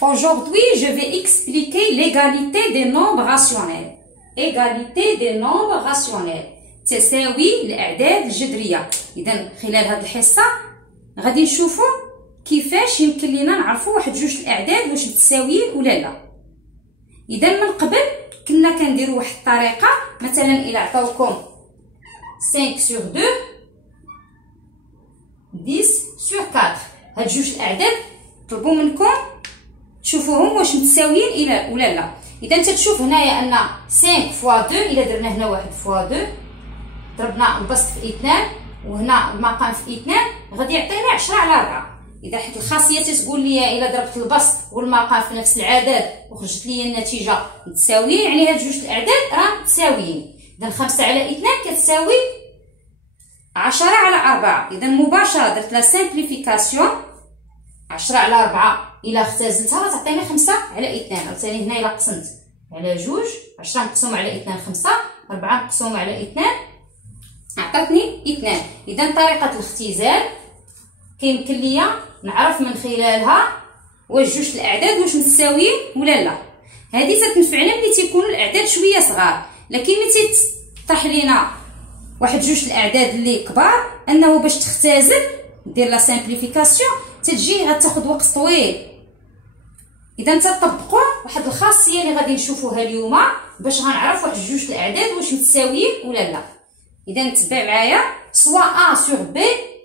Aujourd'hui, je vais expliquer l'égalité des nombres rationnels. Égalité des nombres rationnels. تساوي الأعداد الجذرية. إذا خلال هذه الحصة غادي نشوفوا كيفاش يمكن لينا نعرفوا واحد جوج الأعداد واش متساويين ولا لا. إذا من قبل كنا كنديروا واحد الطريقة، مثلا إلا عطاوكم 5 sur 2 10 sur 4، هاد جوج الأعداد طلبوا منكم تشوفوهم واش متساويين ولا لا. اذا انت تشوف هنايا ان 5 فوا 2، الا درنا هنا 1 فوا 2 ضربنا البسط في 2 وهنا المقام في 2 غادي يعطينا 10 على 4. اذا حيت الخاصيه تتقول لي الا ضربت البسط والمقام في نفس العدد وخرجت لي النتيجه متساويه، يعني هاد جوج الاعداد راه متساويين. اذا 5 على 2 كتساوي 10 على 4. اذا مباشره درت لا سامبليفيكاسيون، 10 على 4 إلا اختزلتها غتعطيني 5 على 2. عاوتاني هنا إلا قسمت على جوج، 10 مقسوم على 2 5، 4 مقسوم على 2 عطاتني 2. إذا طريقة الاختزال كيمكن ليا نعرف من خلالها واش جوج الأعداد واش متساويين ولا لا. هذه تتنفعنا ملي تيكونوا الأعداد شوية صغار، لكن ملي تطرح لينا واحد جوج الأعداد اللي كبار أنه باش تختزل دير لا سامبليفيكاسيون تتجي غتاخد وقت طويل. اذا تطبقوا واحد الخاصيه اللي غادي نشوفوها اليوم باش غنعرف واحد جوج الاعداد واش متساويين ولا لا. اذا نتبع معايا، سوا a sur b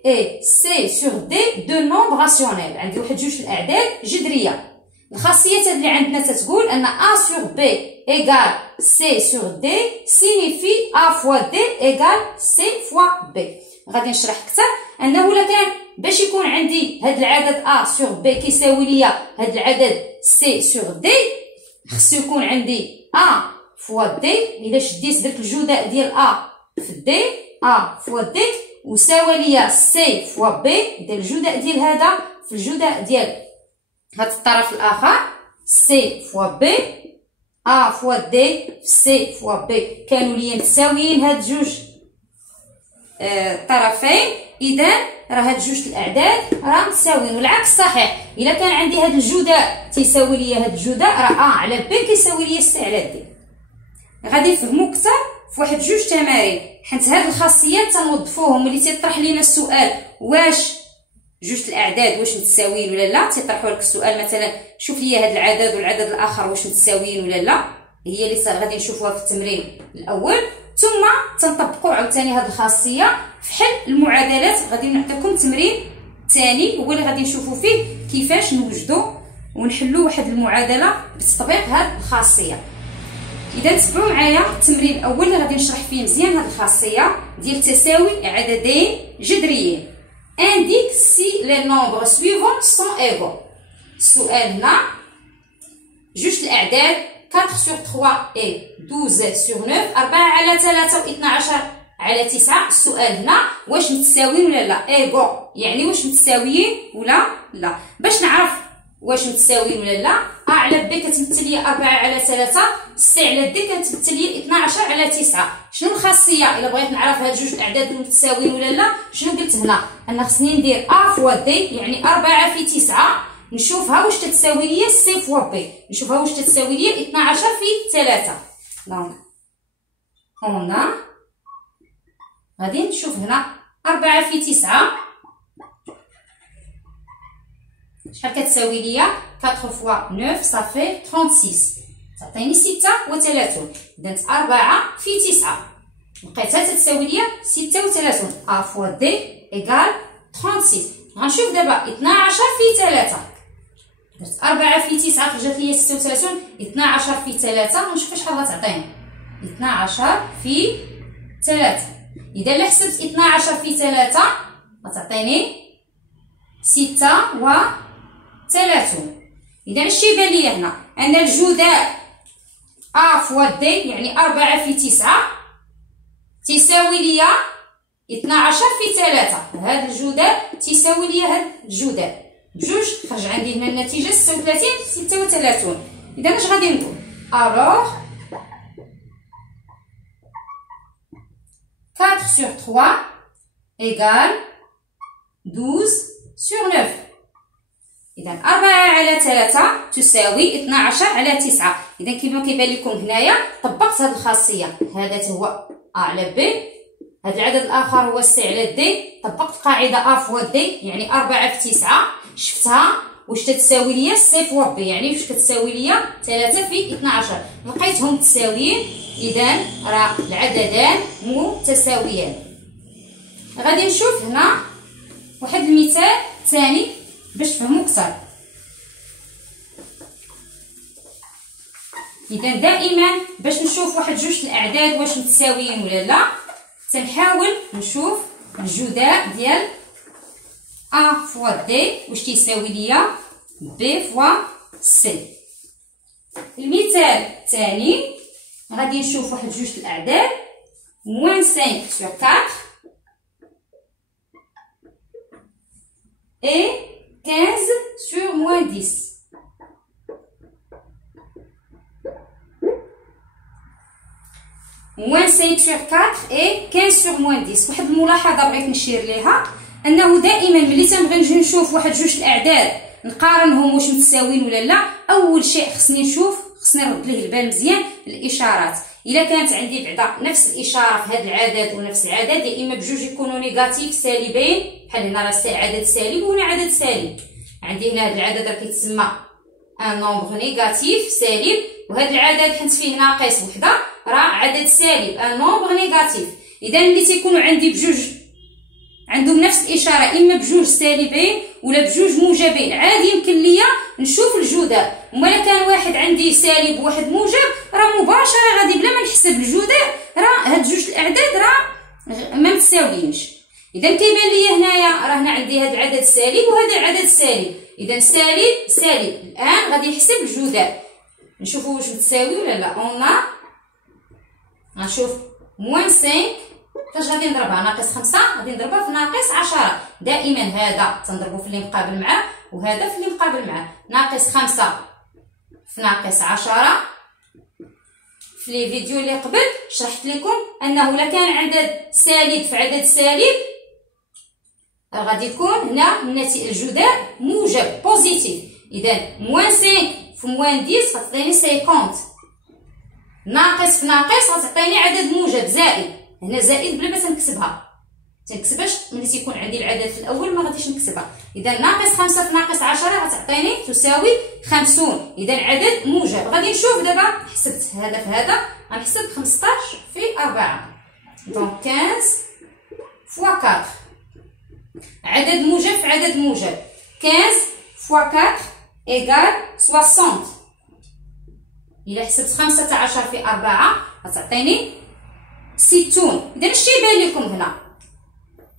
et c sur d دو نومبر راسيونيل. عندي واحد جوج الاعداد جذريه. الخاصيه اللي عندنا تتقول ان a sur b égale c sur d signifie a fois d égale c fois b. غادي نشرح اكثر انه الا كان باش يكون عندي هاد العدد a sur b كيساوي ليا هاد العدد c sur d، خصو يكون عندي a fois d. الا شديت درت الجداء ديال a في d، a fois d وساوى ليا c fois b، دير الجداء ديال هذا في الجداء ديال هاد الطرف الاخر c fois b، a fois d في c fois b كانوا ليا متساويين هاد جوج طرفين. اذا راه هاد جوج الاعداد راه متساويين، والعكس صحيح. الا كان عندي هاد الجداء تيساوي ليا هاد الجداء، راه a على b كيساوي ليا c على d. غادي نفهموا اكثر في واحد جوج تمارين، حيت هاد الخاصيات تنوظفوهم ملي تيطرح لينا السؤال واش جوج الاعداد واش متساويين ولا لا. تيطرحوا لك السؤال مثلا شوف لي هاد العدد والعدد الاخر واش متساويين ولا لا، هي اللي غادي نشوفوها في التمرين الاول. ثم تنطبقوا عاوتاني هاد الخاصيه في حل المعادلات. غادي نعطيكم تمرين ثاني هو اللي غادي نشوفوا فيه كيفاش نوجدوا ونحلوا واحد المعادله بتطبيق هاد الخاصيه. اذا تبعوا معايا التمرين الاول اللي غادي نشرح فيه مزيان هاد الخاصيه ديال تساوي عددين جذريين. indique si les nombres suivants sont égaux. السؤال هنا جوج الاعداد 4 sur 3 et 12 sur 9، 4 على 3 و 12 على 9. السؤال هنا واش متساويين ولا لا. ايغو يعني واش متساويين ولا لا. باش نعرف واش متساويين ولا لا، a على b كتمثل لي 4 على 3، c على d كتمثل لي 12 على 9. شنو الخاصيه الا بغيت نعرف هاد جوج الاعداد متساويين ولا لا؟ شنو قلت هنا؟ ان خصني ندير a فوا d، يعني 4 في 9 نشوفها واش تتساوي ليا c فوا b، نشوفها واش تتساوي ليا 12 في 3. دونك هنا غادي نشوف هنا 4 في 9 شحال كتساوي ليا؟ 4 فوا 9 صافي 36، تعطيني 36. اذا 4 في 9 لقيتها تتساوي ليا 36. a فوا d ايكال 36. غنشوف دابا 12 في 3، درت 4 في 9 خرجت ليا 36. 12 في 3 غنشوف شحال غتعطيني. 12 في 3. اذا الا حسبت 12 في 3 غتعطيني 36. اذا اش يبان ليا هنا؟ ان الجداء a فوا d يعني 4 في 9 تساوي ليا 12 في 3. هذا الجداء تساوي ليا هذا الجداء بجوج، خرج عندي هنا النتيجه 36. اذا اش غادي نقول؟ الوغ 4 sur 3 égale 12 sur 9. إذا 4 على 3 تساوي 12 على 9. إذا كما كيبان لكم هنايا طبقت هذه الخاصية، هذا هو أ على ب، هذا العدد الآخر هو سي على دي، طبقت قاعدة أ فوا دي يعني 4 في 9، شفتها واش تتساوي ليا سي فوا بي، يعني واش كتساوي ليا 3 في 12، لقيتهم متساويين. إذا راه العددان متساويان. غادي نشوف هنا واحد المثال ثاني باش تفهموا اكثر. اذا دائما باش نشوف واحد جوج الاعداد واش متساويين ولا لا، تنحاول نشوف الجداء ديال ا فوا دي واش تيساوي ليا بي فوا سي. المثال الثاني غادي نشوف واحد جوج الاعداد موان 5 sur 4 et 15 sur moins 10. moins 5 sur 4 et 15 sur moins 10. واحد الملاحظة بغيت نشير ليها، أنه دائما ملي تنبغي نجي نشوف واحد جوج الأعداد نقارنهم واش متساويين ولا لا، أول شيء خصني نرد ليه البال مزيان الإشارات. إلا كانت عندي بعدا نفس الإشارة في هذا العدد ونفس العدد، يا إما بجوج يكونوا نيجاتيف سالبين، بحال هنا راه عدد سالب وهنا عدد سالب. عندي هنا هذا العدد راه كيتسمى ان نومبر نيجاتيف سالب، وهذا العدد حنت فيه ناقص وحده راه عدد سالب ان نومبر نيجاتيف. إذا ملي تيكونوا عندي بجوج عندهم نفس الإشارة، إما بجوج سالبين ولا بجوج موجبين، عادي يمكن ليا نشوف الجداء. ولا كان واحد عندي سالب وواحد موجب، راه مباشرة غادي بلا ما نحسب الجداء راه هاد جوج الأعداد راه ما متساويينش. إذا كيبان ليا هنايا راه هنا عندي هاد العدد سالب وهذا العدد سالب، إذا سالب سالب. الآن غادي نحسب الجداء نشوفوا واش متساوي ولا لا. أونا غنشوف موان 5 فاش غادي نضربها ناقص 5 غادي نضربها في ناقص 10. دائما هذا تنضربو في اللي مقابل معاه وهذا في اللي مقابل معاه. ناقص 5 في ناقص 10. في لي فيديو اللي قبل شرحت لكم انه الا كان عدد سالب في عدد سالب غادي يكون هنا الناتج الجداء موجب بوزيتيف. اذا موان 5 في موان 10 غتعطيني 50. ناقص في ناقص غتعطيني عدد موجب زائد. هنا زائد بلا ما تنكتبهاش ملي تيكون عندي العدد في الاول ما غاديش نكتبها. اذا ناقص 5 في ناقص 10 غتعطيني تساوي 50. اذا عدد موجب. غادي نشوف دابا حسبت هذا في هذا غنحسب 15 في 4 دونك 15 فوا 4. عدد موجب في عدد موجب 15 فوا 4 ايكال 60. الا حسبت 15 في 4 غتعطيني 60. اذا اش تيبان لكم هنا؟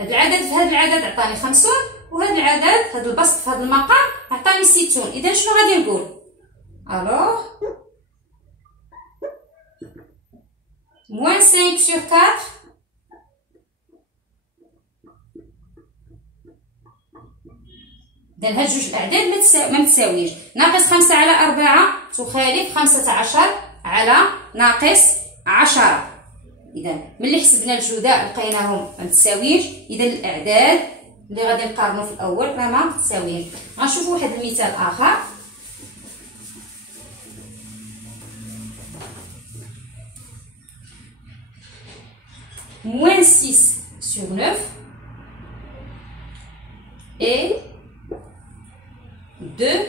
هذا العدد في هذا العدد عطاني 50 وهذا العدد هذا البسط في هذا المقام عطاني 60. اذا شنو غادي نقول؟ الوغ موان 5 sur 4 إذا هاد جوج الأعداد ما متساويش. ناقص 5 على 4 تخالف 15 على ناقص 10. إذا ملي حسبنا الجداء لقيناهم ما متساويش، إذا الأعداد اللي غادي نقارنو في الأول راه ما متساويين. غنشوفو واحد المثال آخر. موان 6 sur 9 et 2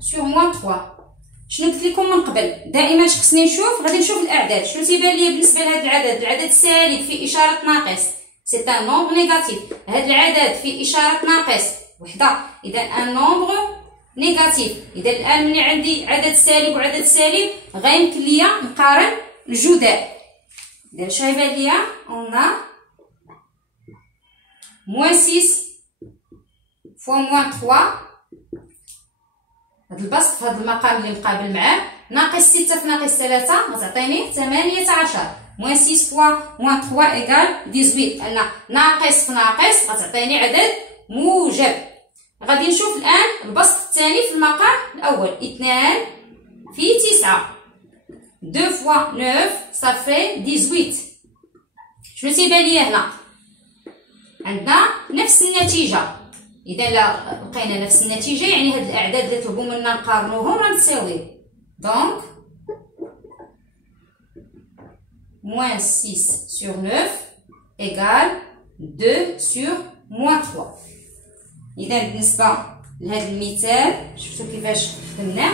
sur moins 3. شنو قلت لكم من قبل؟ دائما اش خصني نشوف؟ غادي نشوف الاعداد. شنو تيبان ليا بالنسبه لهذا العدد؟ العدد سالب فيه اشاره ناقص، سي ان نومبر نيجاتيف. هذا العدد فيه اشاره ناقص وحده، اذا ان نومبر نيجاتيف. اذا الان ملي عندي عدد سالب وعدد سالب غيمكن ليا نقارن الجداء. اذا اش غيبان ليا؟ اون موان 6 فوا موان 3. هاد البسط في هاد المقام اللي مقابل معاه ناقص 6 في ناقص 3 غتعطيني 18. موان 6 فوا موان 3 ايكال 18. لان ناقص في ناقص غتعطيني عدد موجب. غادي نشوف الان البسط الثاني في المقام الاول. 2 في 9 2 فوا 9 صافي 18. شنو تيبان ليا هنا؟ عندنا نفس النتيجه. اذا لا لقينا نفس النتيجه يعني هاد الاعداد اللي طلبوا منا نقارنوهم راه متساويين. دونك moins 6 sur 9 égale 2 sur moins 3. اذا بالنسبه لهذا المثال شفتوا كيفاش خدمناه.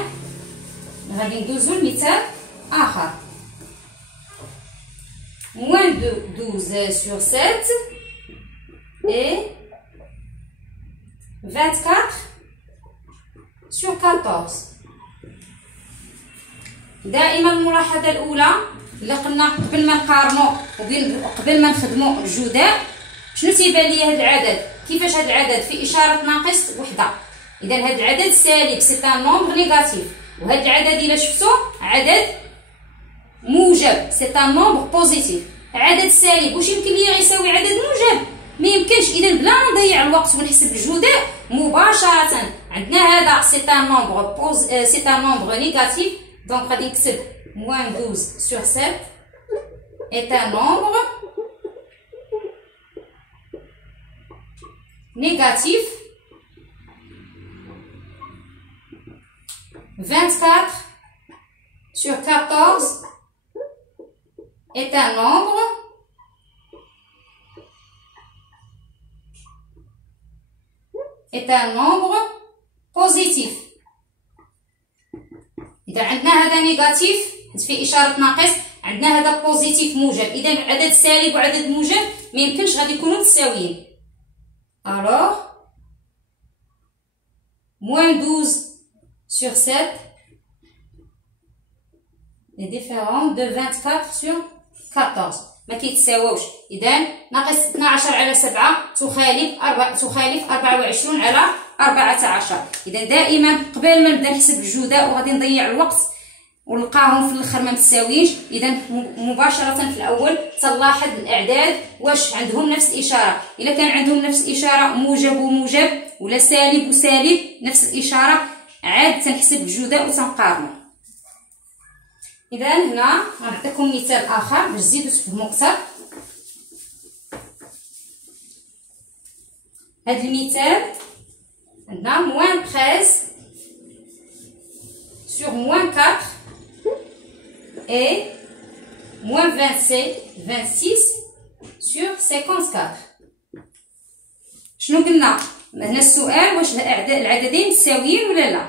غادي ندوزو لمثال اخر. moins de 12 sur 7 et 24 sur 14. دائما الملاحظه الاولى اللي قلنا قبل ما نقارنوا وقبل ما نخدموا الجداء، شنو تيبان لي هذا العدد؟ كيفاش هذا العدد في اشاره ناقص وحده؟ اذا هذا العدد سالب، سي ان نومبر نيجاتيف. وهذا العدد الا شفتو عدد موجب، سي ان نومبر بوزيتيف. عدد سالب واش يمكن ليه يساوي عدد موجب؟ ما يمكنش. اذا بلا ما نضيع الوقت ونحسب الجداء مباشره عندنا هذا سي ان نومبر سي ان نومبر نيجاتيف. دونك غادي نكتب moins 12 sur 7 est un nombre négatif. 24 sur 14 est un nombre positif. إذا عندنا هذا نيجاتيف في إشارة ناقص، عندنا هذا بوزيتيف موجب. إذا عدد سالب وعدد موجب ما يمكنش غادي يكونوا متساويين. Alors moins 12 sur 7 est différent de 24 sur 14. ما كيتساووش. إذا ناقص 12 على 7 تخالف 24 على 14. إذا دائما قبل ما نبدا نحسب الجداء وغادي نضيع الوقت ونلقاهم في الاخر ما متساويينش، اذا مباشره في الاول تنلاحظ الاعداد واش عندهم نفس الاشاره. الا كان عندهم نفس الاشاره موجب وموجب ولا سالب وسالب نفس الاشاره، عاد تنحسب الجداء وتنقارنوا. اذا هنا غنعطيكم مثال اخر باش تزيدوا تفهموا اكثر. هذا المثال عندنا moins 13 sur moins 4 et moins 26 sur 54. شنو قلنا هنا السؤال؟ واش العددين متساويين ولا لا؟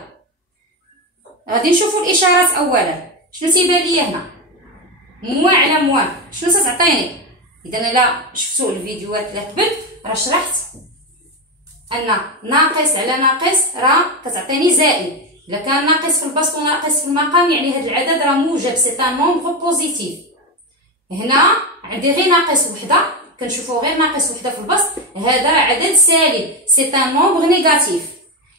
غادي نشوفوا الاشارات اولا. شنو تيبان ليا هنا؟ موان على موان شنو تتعطيني؟ اذا الا شفتوا الفيديوهات اللي قبل راه شرحت ان ناقص على ناقص راه كتعطيني زائد. الا كان ناقص في البسط وناقص في المقام يعني هذا العدد راه موجب، سي ان نومبر بوزيتيف. هنا عندي غير ناقص وحده، كنشوفوا غير ناقص وحده في البسط، هذا عدد سالب، سي ان نومبر نيجاتيف.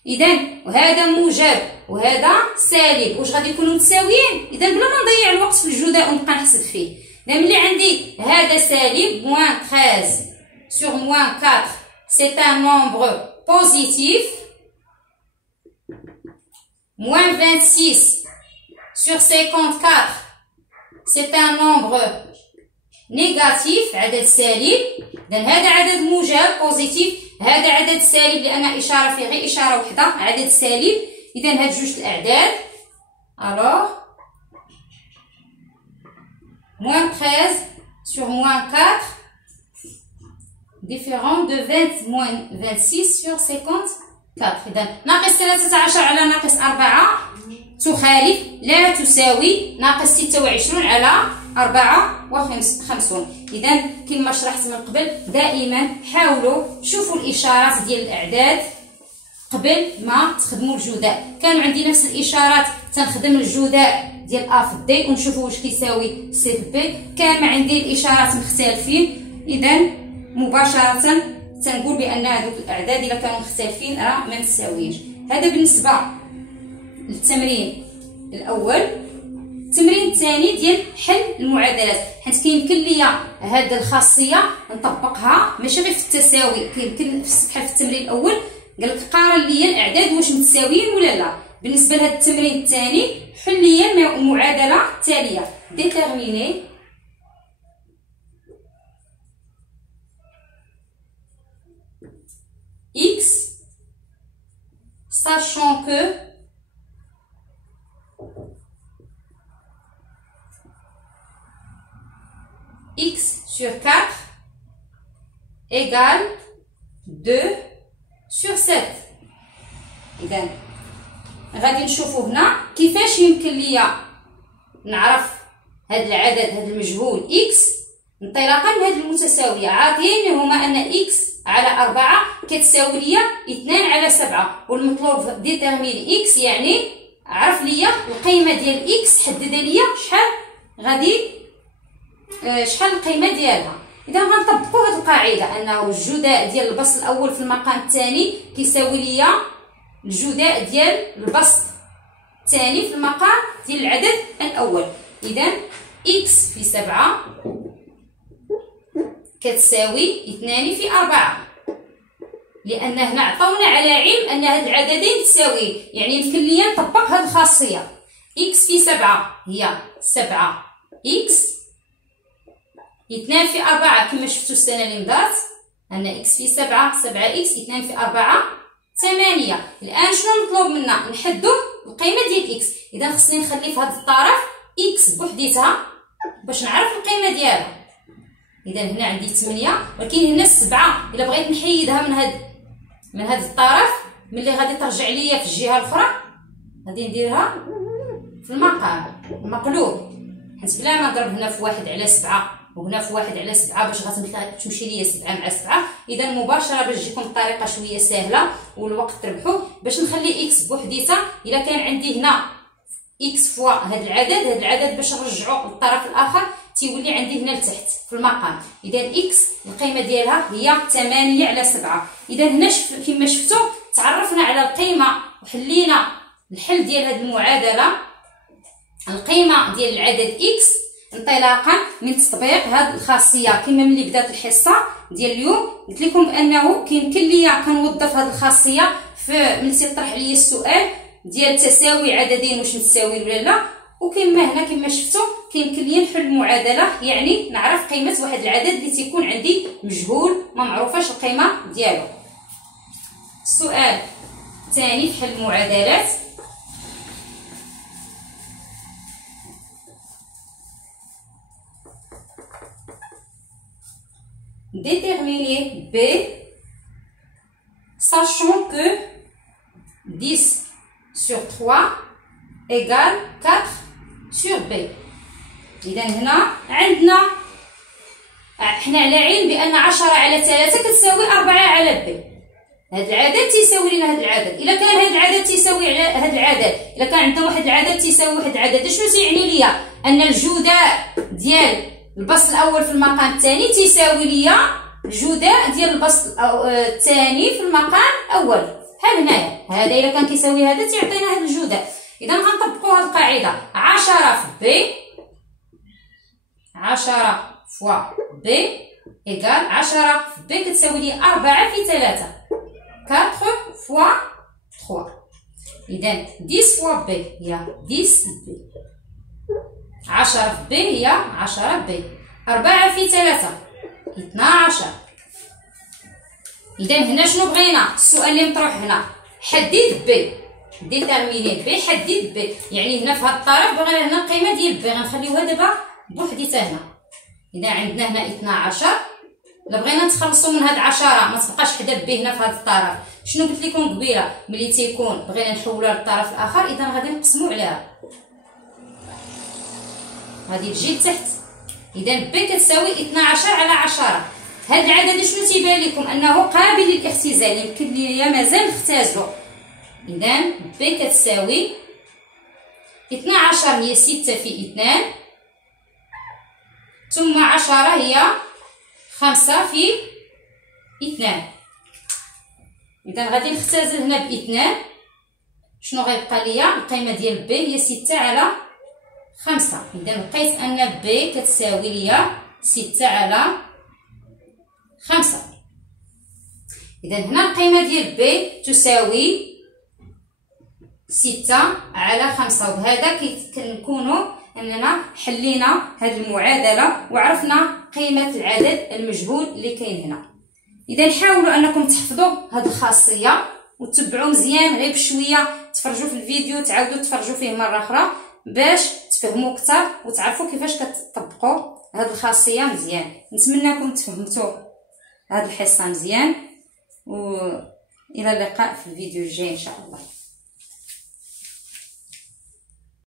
اذا وهذا موجب وهذا سالب، واش غادي يكونوا متساويين؟ اذا بلا ما نضيع الوقت في الجداء ونبقى نحسب فيه، اذا ملي عندي هذا سالب moins 13 sur moins 4 c'est un nombre positif. Moins 26 sur 54 c'est un nombre négatif، عدد سالب. إذا هذا عدد موجب بوزيتيف، هذا عدد سالب لأن إشارة فيه غير إشارة وحدة، عدد سالب. إذا هاد جوج الأعداد alors moins 13 sur moins 4 différent de moins 26 sur 54. إذا ناقص 13 على ناقص 4 تخالف لا تساوي ناقص 26 على 54. إذا كما شرحت من قبل دائما حاولوا شوفوا الإشارات ديال الأعداد قبل ما تخدموا الجداء. كانوا عندي نفس الإشارات تنخدم الجداء ديال أ في دي ونشوفوا واش كيساوي سي في بي. كان ما عندي الإشارات مختلفين، إذا مباشرة تنقول بان هذوك الاعداد الا كانوا مختلفين راه ما متساويينش. هذا بالنسبه للتمرين الاول. التمرين الثاني ديال حل المعادلات، حيت كيمكن ليا هذه الخاصيه نطبقها ماشي غير في التساوي، كيمكن في الصفحه في التمرين الاول قال لك قارن ليا الاعداد واش متساويين ولا لا. بالنسبه لهذا التمرين الثاني حل ليا المعادله التاليه: ديتيرميني x sachant que x sur 4 égale 2 sur 7. إذا غادي نشوفوا هنا كيفاش يمكن ليا نعرف هذا العدد هذا المجهول x انطلاقا من هذه المتساوية. عاطيين هما أن x على 4 كتساوي ليا 2 على 7 والمطلوب ديتيرميني x، يعني عرف ليا القيمة ديال x، حدد ليا شحال غادي شحال القيمة ديالها. إذا غنطبقوا هذه القاعدة أنه الجداء ديال البسط الأول في المقام الثاني كيساوي ليا الجداء ديال البسط الثاني في المقام ديال العدد الأول. إذا x في 7 كتساوي 2 في 4، لأن هنا عطاونا على علم أن هاد العددين تساوي، يعني يمكن ليا نطبق هاد الخاصية. x في 7 هي 7x، 2 في 4 كما شفتوا السنة اللي مضات أن x في 7 7x، 2 في 4 8. الآن شنو مطلوب منا؟ نحدو القيمة ديال x. إذا خصني نخلي في هاد الطرف x بوحديتها باش نعرف القيمة ديالها. إذا هنا عندي 8، ولكن هنا 7 إلا بغيت نحيدها من هاد الطرف ملي غادي ترجع ليا في الجهة الأخرى غادي نديرها في المقام المقلوب، حيت بلا ما نضرب هنا في 1 على 7 وهنا في 1 على 7 باش غتمشي ليا 7 مع 7. إذا مباشرة باش تجيكم الطريقة شوية سهلة والوقت تربحوه باش نخلي x بوحديتها. إلا كان عندي هنا x فوا هاد العدد باش نرجعو للطرف الآخر تيولي عندي هنا لتحت في المقام. إذا x القيمة ديالها هي 8 على 7. إذا هنا كما شفتوا تعرفنا على القيمة وحلينا الحل ديال هاد المعادلة، القيمة ديال العدد x انطلاقا من تطبيق هاد الخاصيه. كما ملي بدات الحصه ديال اليوم قلت لكم بانه كيمكن ليا كنوظف هاد الخاصيه ملي تيطرح عليا السؤال ديال تساوي عددين واش متساويين ولا لا. وكما هنا كما شفتوا كيمكن ليا نحل المعادله، يعني نعرف قيمه واحد العدد اللي تيكون عندي مجهول ما معروفاش القيمه ديالو. السؤال الثاني في حل المعادلات. Déterminer B sachant que 10 sur 3 égale 4 sur B. إذا هنا عندنا احنا على علم بأن 10 على 3 كتساوي 4 على B. هذا العدد تيساوي لنا هذا العدد. إلا كان هذا العدد تيساوي على هذا العدد، إلا كان عندنا واحد العدد تيساوي واحد العدد، شنو تيعني ليا؟ أن الجداء ديال البسط الاول في المقام الثاني تيساوي ليا الجداء ديال البسط الثاني في المقام الاول. بحال هنايا هذا الا كان كيساوي هذا تيعطينا هذا الجداء. اذا غنطبقوا هذه القاعده 10 في ب 10 فوا ب ايكال 10 في ب كتساوي لي 4 في 3 4 فوا 3. اذا 10 فوا ب هي 10 ب، 10 في ب هي 10 ب، 4 في 3 12. إذا هنا شنو بغينا؟ السؤال اللي مطروح هنا حدد ب، ديتيرميني ب، حدد ب، يعني هنا في هذا الطرف بغينا هنا القيمة ديال ب غنخليوها دابا بوحديتها هنا. إذا عندنا هنا 12. إلا بغينا نتخلصوا من هاد 10 ما تبقاش حدا ب هنا في هذا الطرف. شنو قلت لكم قبيله؟ ملي تيكون بغينا نحولوها للطرف الآخر إذا غادي نقسموا عليها، غادي تجي لتحت. إذا ب كتساوي 12 على 10. هاد العدد شنو تيبان لكم؟ أنه قابل للاختزال، يمكن ليا مازال نختازلو. إذا ب كتساوي 12 هي 6 في 2 ثم 10 هي 5 في 2. إذا غادي نختزل هنا ب 2. شنو غيبقى ليا؟ القيمة ديال ب هي 6 على 5. إذا لقيت أن ب كتساوي ليا 6 على 5. إذا هنا القيمة ديال ب تساوي 6 على 5، وبهذا كنكونوا أننا حلينا هذه المعادلة وعرفنا قيمة العدد المجهول اللي كاين هنا. إذا حاولوا أنكم تحفظوا هذه الخاصية وتتبعوا مزيان غير بشويه، تفرجوا في الفيديو تعاودوا تفرجوا فيه مره اخرى باش تفهموا اكثر وتعرفوا كيفاش كتطبقوا هاد الخاصيه مزيان. نتمنىكم تفهمتوا هاد الحصه مزيان، والى اللقاء في الفيديو الجاي ان شاء الله.